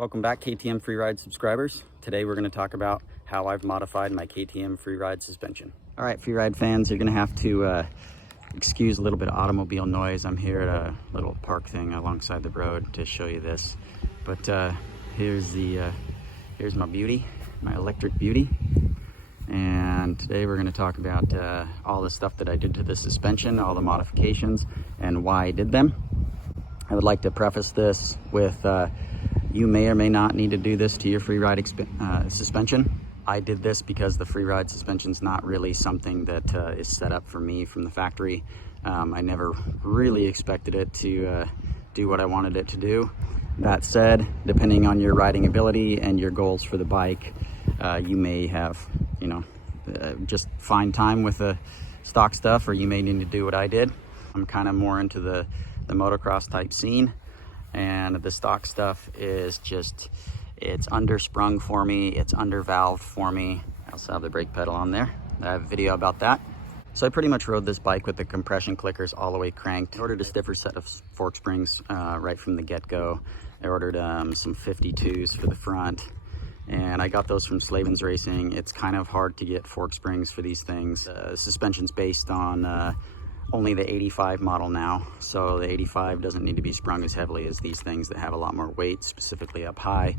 Welcome back, KTM Freeride subscribers. Today we're going to talk about how I've modified my KTM Freeride suspension. All right, Freeride fans, you're going to have to excuse a little bit of automobile noise. I'm here at a little park thing alongside the road to show you this. But here's my beauty, my electric beauty. And today we're going to talk about all the stuff that I did to the suspension, all the modifications, and why I did them. I would like to preface this with you may or may not need to do this to your Freeride suspension. I did this because the Freeride suspension is not really something that is set up for me from the factory. I never really expected it to do what I wanted it to do. That said, depending on your riding ability and your goals for the bike, you may have, just find time with the stock stuff, or you may need to do what I did. I'm kind of more into the motocross type scene, and the stock stuff is just, it's undersprung for me, it's undervalved for me. I also have the brake pedal on there. I have a video about that. So I pretty much rode this bike with the compression clickers all the way cranked. I ordered a stiffer set of fork springs right from the get-go. I ordered some 52s for the front, and I got those from Slavens Racing. It's kind of hard to get fork springs for these things. Suspension's based on only the 85 model now, so the 85 doesn't need to be sprung as heavily as these things that have a lot more weight, specifically up high.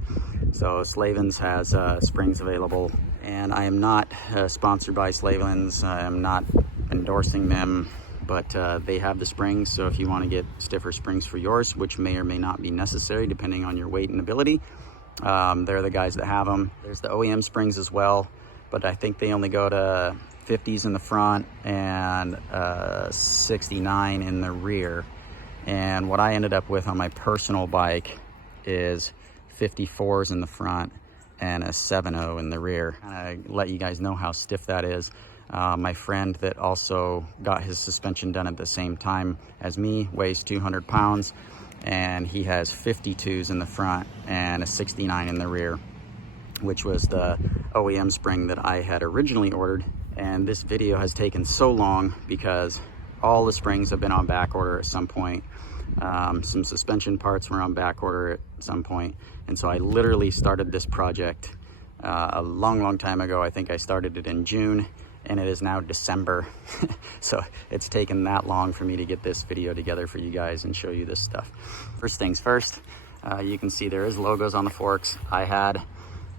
So Slavens has springs available, and I am not sponsored by Slavens. I am not endorsing them, but they have the springs. So if you want to get stiffer springs for yours, which may or may not be necessary depending on your weight and ability, they're the guys that have them. There's the OEM springs as well, but I think they only go to 50s in the front and 69 in the rear. And what I ended up with on my personal bike is 54s in the front and a 7.0 in the rear. I let you guys know how stiff that is. My friend that also got his suspension done at the same time as me weighs 200 pounds, and he has 52s in the front and a 69 in the rear, which was the OEM spring that I had originally ordered. And this video has taken so long because all the springs have been on back order at some point. Some suspension parts were on back order at some point. And so I literally started this project a long time ago. I think I started it in June, and it is now December. So it's taken that long for me to get this video together for you guys and show you this stuff. First things first, you can see there is logos on the forks. I had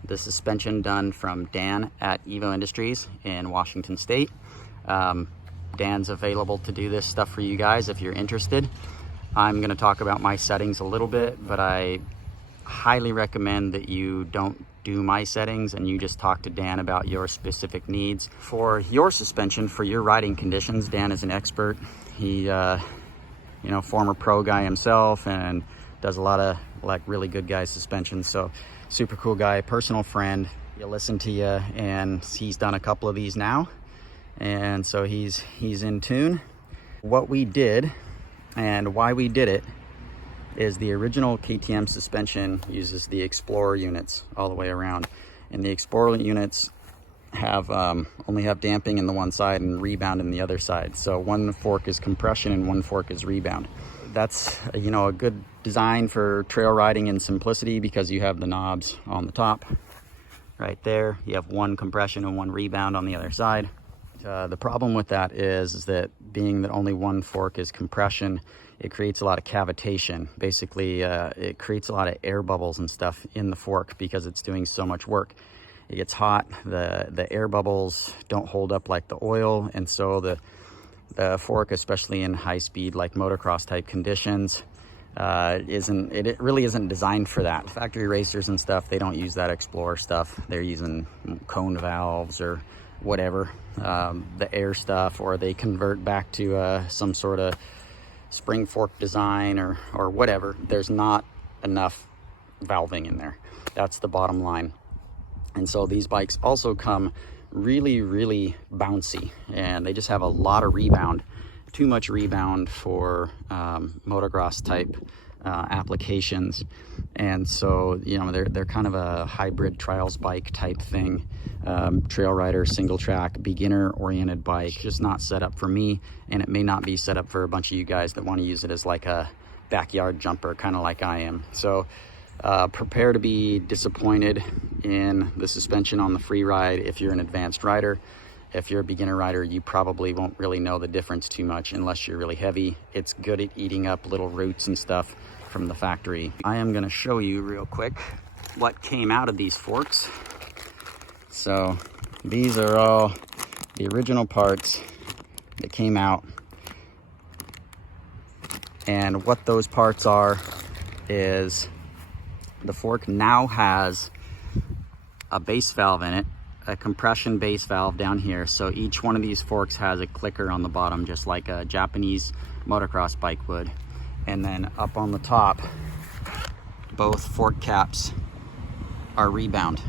the suspension done from Dan at EVO Industries in Washington State. Dan's available to do this stuff for you guys if you're interested. I'm going to talk about my settings a little bit, but I highly recommend that you don't do my settings and you just talk to Dan about your specific needs for your suspension, for your riding conditions. Dan is an expert. He former pro guy himself and does a lot of like really good guy suspension. So super cool guy, personal friend. He'll listen to you, and he's done a couple of these now, and so he's in tune. What we did and why we did it is the original KTM suspension uses the Explorer units all the way around, and the Explorer units have only have damping in the one side and rebound in the other side. So one fork is compression and one fork is rebound. That's a good design for trail riding and simplicity because you have the knobs on the top right there. You have one compression and one rebound on the other side. The problem with that is that being that only one fork is compression, it creates a lot of cavitation. Basically, it creates a lot of air bubbles and stuff in the fork because it's doing so much work. It gets hot, the air bubbles don't hold up like the oil, and so the fork, especially in high speed like motocross type conditions, it really isn't designed for that. Factory racers and stuff, they don't use that Explorer stuff. They're using cone valves or whatever, the air stuff, or they convert back to some sort of spring fork design or whatever. There's not enough valving in there. That's the bottom line. And so these bikes also come really bouncy, and they just have a lot of rebound, too much rebound for motocross type applications. And so they're kind of a hybrid trials bike type thing, trail rider, single track, beginner oriented bike. Just not set up for me, and it may not be set up for a bunch of you guys that want to use it as like a backyard jumper, kind of like I am. So Prepare to be disappointed in the suspension on the Freeride if you're an advanced rider. If you're a beginner rider, you probably won't really know the difference too much unless you're really heavy. It's good at eating up little roots and stuff from the factory. I am gonna show you real quick what came out of these forks. So these are all the original parts that came out. And what those parts are is the fork now has a base valve in it, a compression base valve down here. So each one of these forks has a clicker on the bottom, just like a Japanese motocross bike would. And then up on the top, both fork caps are rebound.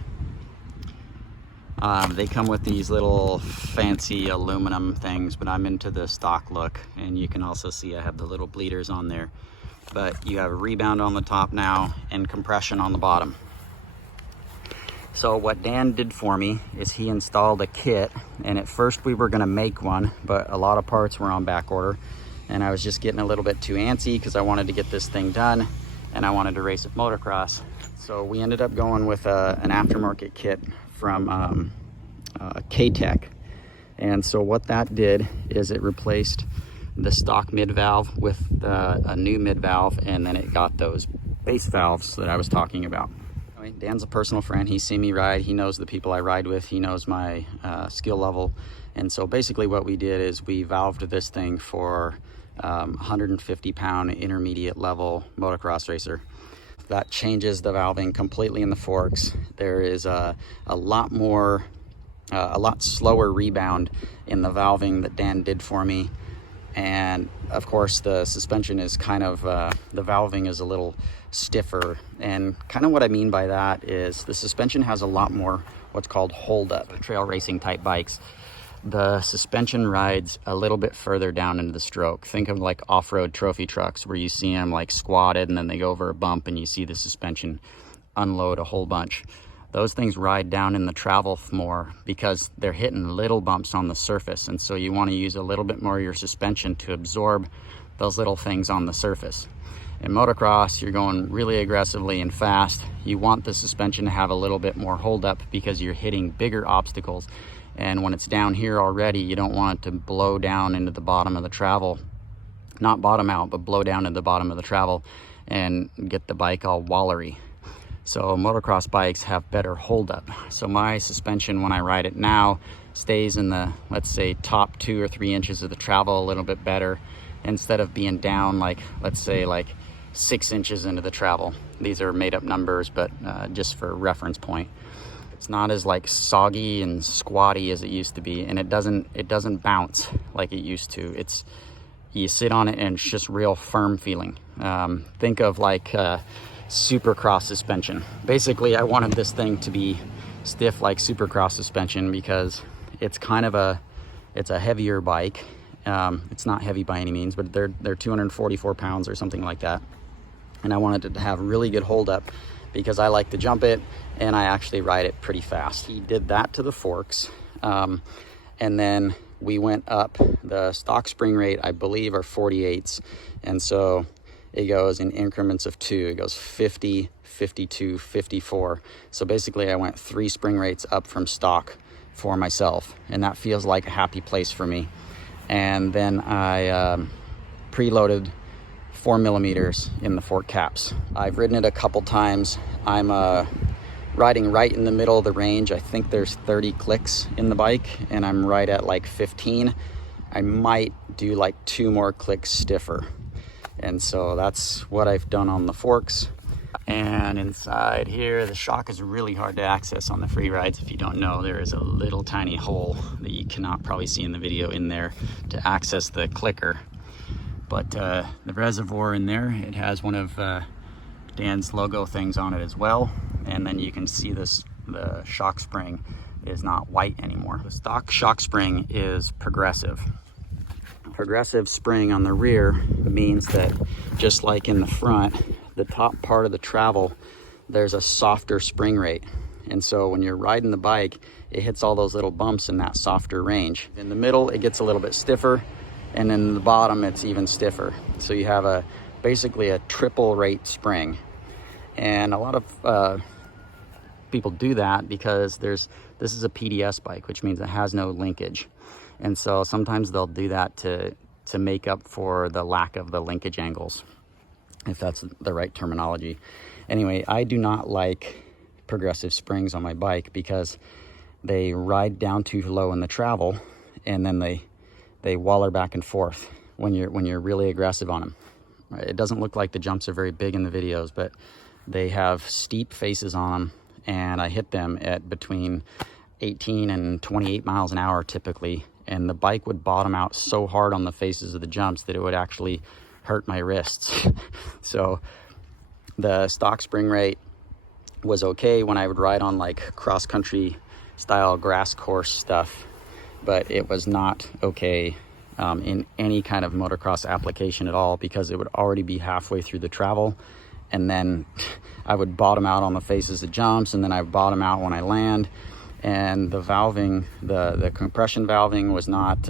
They come with these little fancy aluminum things, but I'm into the stock look. And you can also see I have the little bleeders on there. But you have a rebound on the top now and compression on the bottom. So what Dan did for me is he installed a kit, and at first we were gonna make one, but a lot of parts were on back order, and I was just getting a little bit too antsy because I wanted to get this thing done and I wanted to race at motocross. So we ended up going with an aftermarket kit from KTM. And so what that did is it replaced the stock mid valve with a new mid valve, and then it got those base valves that I was talking about. Dan's a personal friend. He's seen me ride. He knows the people I ride with. He knows my skill level. And so basically what we did is we valved this thing for 150-pound intermediate level motocross racer. That changes the valving completely in the forks. There is a lot slower rebound in the valving that Dan did for me. And of course the suspension is kind of, the valving is a little stiffer. And kind of what I mean by that is the suspension has a lot more what's called hold up. Trail racing type bikes, the suspension rides a little bit further down into the stroke. Think of like off-road trophy trucks where you see them like squatted and then they go over a bump and you see the suspension unload a whole bunch. Those things ride down in the travel more because they're hitting little bumps on the surface. And so you want to use a little bit more of your suspension to absorb those little things on the surface. In motocross, you're going really aggressively and fast. You want the suspension to have a little bit more hold up because you're hitting bigger obstacles. And when it's down here already, you don't want it to blow down into the bottom of the travel. Not bottom out, but blow down into the bottom of the travel and get the bike all wallery. So motocross bikes have better hold up. So my suspension when I ride it now stays in the, let's say, top 2 or 3 inches of the travel a little bit better, instead of being down like, let's say like 6 inches into the travel. These are made up numbers, but just for reference point. It's not as like soggy and squatty as it used to be, and it doesn't bounce like it used to. It's, you sit on it and it's just real firm feeling. Think of like Supercross suspension. Basically, I wanted this thing to be stiff like Supercross suspension because it's kind of it's a heavier bike. It's not heavy by any means, but they're 244 pounds or something like that. And I wanted it to have really good hold up because I like to jump it and I actually ride it pretty fast. He did that to the forks. And then we went up the stock spring rate, I believe, are 48s. And so it goes in increments of 2. It goes 50, 52, 54. So basically I went 3 spring rates up from stock for myself. And that feels like a happy place for me. And then I preloaded 4 millimeters in the fork caps. I've ridden it a couple times. I'm riding right in the middle of the range. I think there's 30 clicks in the bike and I'm right at like 15. I might do like 2 more clicks stiffer. And so that's what I've done on the forks. And inside here, the shock is really hard to access on the Freerides. If you don't know, there is a little tiny hole that you cannot probably see in the video in there to access the clicker. But the reservoir in there, it has one of Dan's logo things on it as well. And then you can see this, the shock spring is not white anymore. The stock shock spring is progressive. Progressive spring on the rear means that just like in the front, the top part of the travel, there's a softer spring rate. And so when you're riding the bike, it hits all those little bumps in that softer range. In the middle, it gets a little bit stiffer, and in the bottom, it's even stiffer. So you have basically a triple rate spring. And a lot of people do that because this is a PDS bike, which means it has no linkage. And so sometimes they'll do that to make up for the lack of the linkage angles, if that's the right terminology. Anyway, I do not like progressive springs on my bike because they ride down too low in the travel, and then they waller back and forth when you're really aggressive on them. It doesn't look like the jumps are very big in the videos, but they have steep faces on them, and I hit them at between 18 and 28 miles an hour typically, and the bike would bottom out so hard on the faces of the jumps that it would actually hurt my wrists. So the stock spring rate was okay when I would ride on like cross-country style grass course stuff, but it was not okay in any kind of motocross application at all, because it would already be halfway through the travel, and then I would bottom out on the faces of jumps, and then I would bottom out when I land. And the valving, the compression valving was not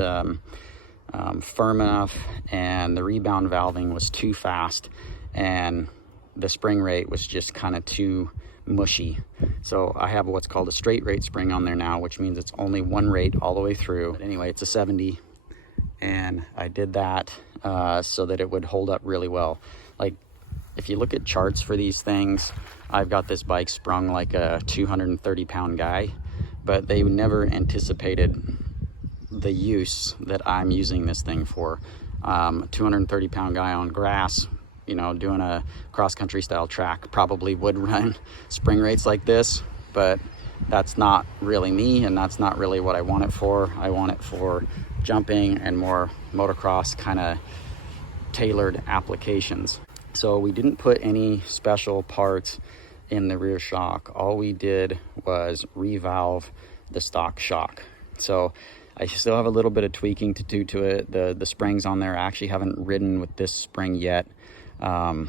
firm enough, and the rebound valving was too fast, and the spring rate was just kind of too mushy. So I have what's called a straight rate spring on there now, which means it's only one rate all the way through. But anyway, it's a 70, and I did that so that it would hold up really well. Like, if you look at charts for these things, I've got this bike sprung like a 230-pound guy, but they never anticipated the use that I'm using this thing for. 230-pound guy on grass, you know, doing a cross-country style track probably would run spring rates like this, but that's not really me, and that's not really what I want it for. I want it for jumping and more motocross kind of tailored applications. So we didn't put any special parts in the rear shock. All we did was revalve the stock shock. So I still have a little bit of tweaking to do to it. The springs on there, I actually haven't ridden with this spring yet, but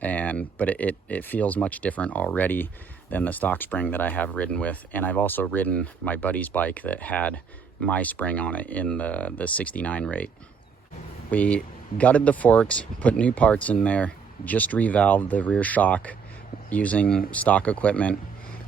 it feels much different already than the stock spring that I have ridden with. And I've also ridden my buddy's bike that had my spring on it in the 69 rate. We gutted the forks, put new parts in there, just revalved the rear shock using stock equipment.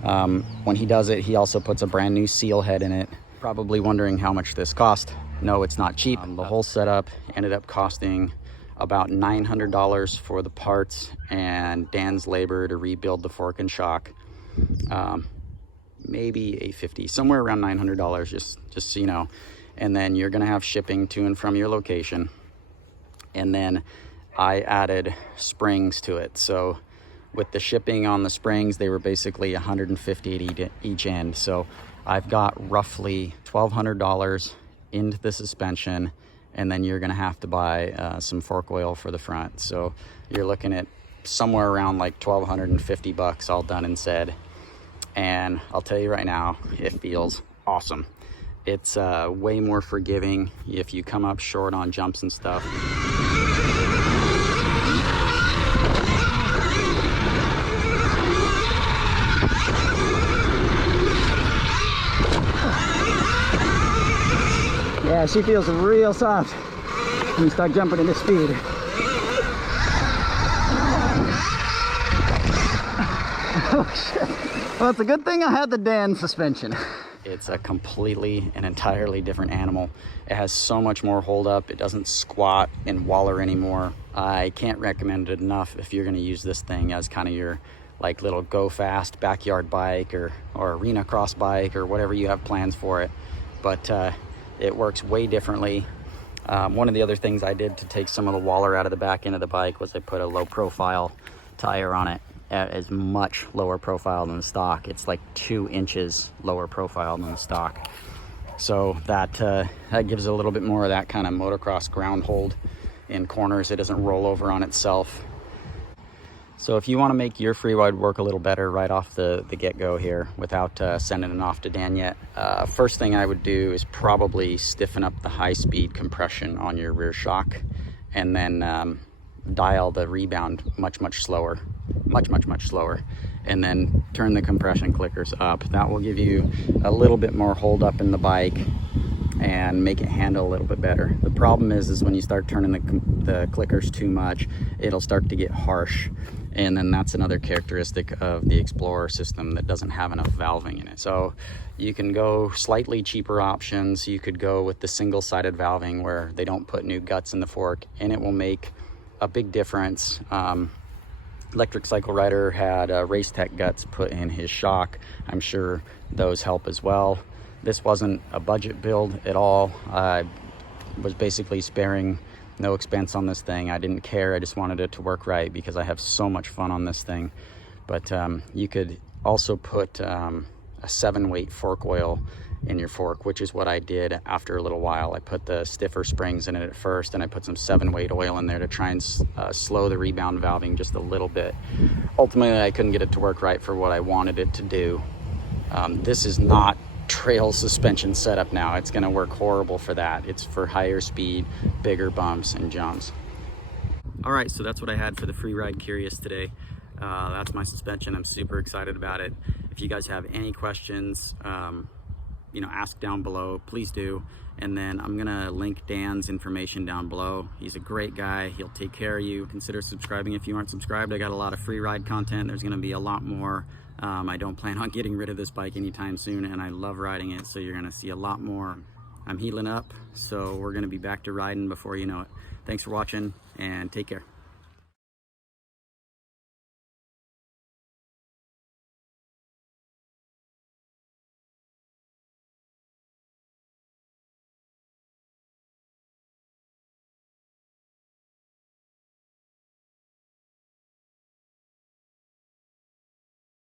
When he does it, he also puts a brand new seal head in it. Probably wondering how much this cost. No, it's not cheap. The whole setup ended up costing about $900 for the parts and Dan's labor to rebuild the fork and shock. Maybe $850, somewhere around $900, just so you know. And then you're gonna have shipping to and from your location. And then I added springs to it. So with the shipping on the springs, they were basically $150 at each end. So I've got roughly $1,200 into the suspension, and then you're gonna have to buy some fork oil for the front. So you're looking at somewhere around like $1,250 all done and said. And I'll tell you right now, it feels awesome. It's way more forgiving if you come up short on jumps and stuff. Yeah, she feels real soft when you start jumping into speed. Oh shit. Well, it's a good thing I had the Dan suspension. It's a completely and entirely different animal. It has so much more hold up. It doesn't squat and waller anymore. I can't recommend it enough if you're gonna use this thing as kind of your like little go fast backyard bike or arena cross bike or whatever you have plans for it. But it works way differently. One of the other things I did to take some of the waller out of the back end of the bike was I put a low profile tire on it. Is much lower profile than the stock. It's like 2 inches lower profile than the stock. So that gives it a little bit more of that kind of motocross ground hold in corners. It doesn't roll over on itself. So if you want to make your free ride work a little better right off the get-go here without sending it off to Dan yet, first thing I would do is probably stiffen up the high-speed compression on your rear shock, and then dial the rebound much slower, much slower, and then turn the compression clickers up. That will give you a little bit more hold up in the bike and make it handle a little bit better. The problem is when you start turning the clickers too much, it'll start to get harsh, And then that's another characteristic of the Explorer system that doesn't have enough valving in it. So you can go slightly cheaper options. You could go with the single-sided valving where they don't put new guts in the fork, and it will make a big difference. Electric Cycle Rider had Race Tech guts put in his shock. I'm sure those help as well. This wasn't a budget build at all. I was basically sparing no expense on this thing. I didn't care. I just wanted it to work right because I have so much fun on this thing. But you could also put a 7-weight fork oil in your fork, which is what I did after a little while. I put the stiffer springs in it at first, and I put some 7-weight oil in there to try and slow the rebound valving just a little bit. Ultimately, I couldn't get it to work right for what I wanted it to do. This is not trail suspension setup now. It's going to work horrible for that. It's for higher speed, bigger bumps and jumps. All right, so that's what I had for the Freeride Curious today. That's my suspension. I'm super excited about it. If you guys have any questions, you know, ask down below, please do. And then I'm gonna link Dan's information down below. He's a great guy. He'll take care of you. Consider subscribing if you aren't subscribed. I got a lot of free ride content. There's gonna be a lot more. I don't plan on getting rid of this bike anytime soon, and I love riding it, so you're gonna see a lot more. I'm healing up, so we're gonna be back to riding before you know it. Thanks for watching, and take care.